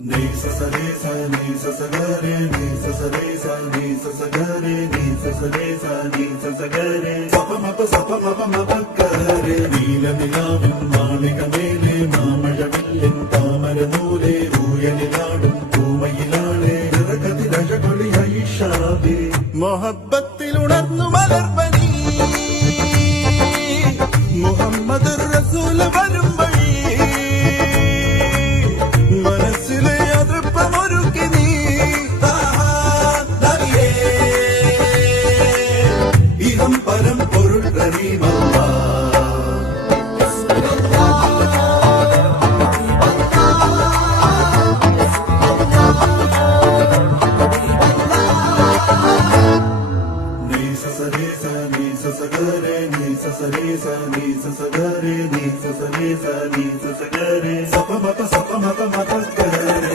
നീ സസരേ സ നീ സസഗരേ നീ സസരേ സ നീ സസഗരേ നീ സസരേ സ നീ സസഗരേ സപമപഗരേ നീലനിലാവിൻ മാളികമേലെ മാമഴവില്ലിൻ താമരനൂലെ ഊയലിലാടും പൂമയിലാളെ നിറകതിരഴകൊളി ഐഷാബേ മൊഹബത്തിലുണർന്നു മലർവ